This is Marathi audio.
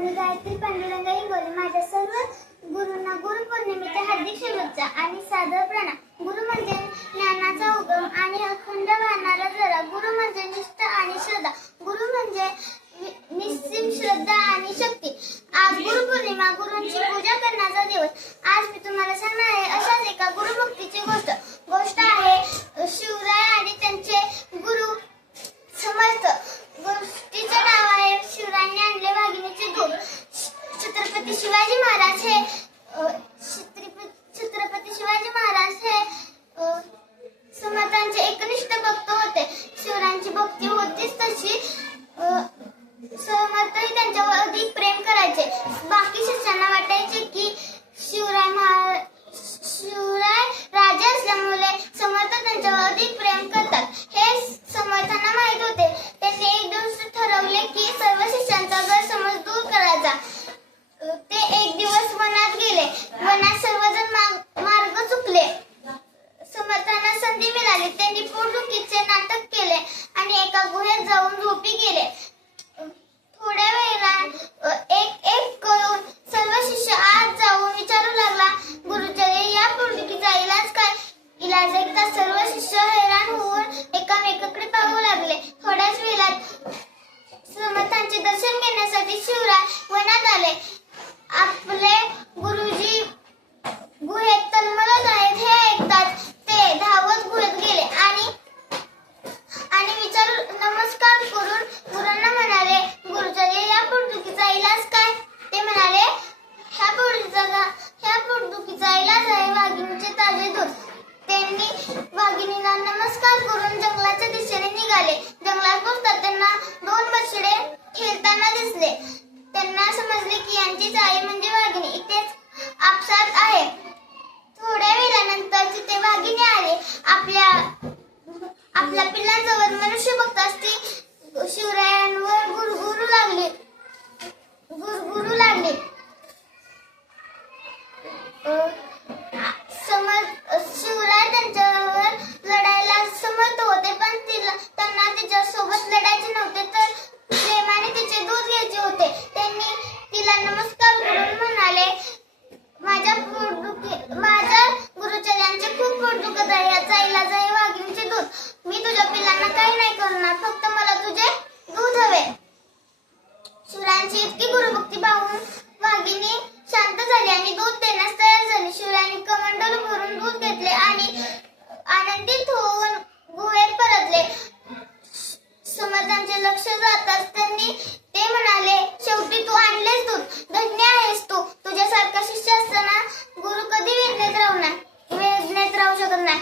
मी गायत्री पांडुरंग इंगोले माझ्या सर्व गुरूंना गुरुपौर्णिमेच्या हार्दिक शुभेच्छा आणि साधर प्रणाम. गुरु म्हणजे ज्ञानाचा उगम आणि अखंड वाहणारा जरा. गुरु म्हणजे निष्ठ आणि श्रद्धा. शिवाजी महाराज हे When Vanessa was नमस्कार करून जंगलाच्या दिशेने निघाले. जंगलात पोहोचतात त्यांना दोन बछडे खेळताना दिसले. त्यांना समजले की यांचीच आई म्हणजे वाघिणी. इथेच आपसात आहे. शिवरायांनी कमंडल भरून दूध घेतले आणि आनंदित होऊन गुहेर परतले. समाजांचे लक्ष जाताच त्यांनी ते म्हणाले शेवटी तू आणलेस दूध. धन्य आहेस तू. तुझ्यासारखा शिष्य असताना गुरु कधी वेदनेत राहू नाही वेदनेत राहू शकत नाही.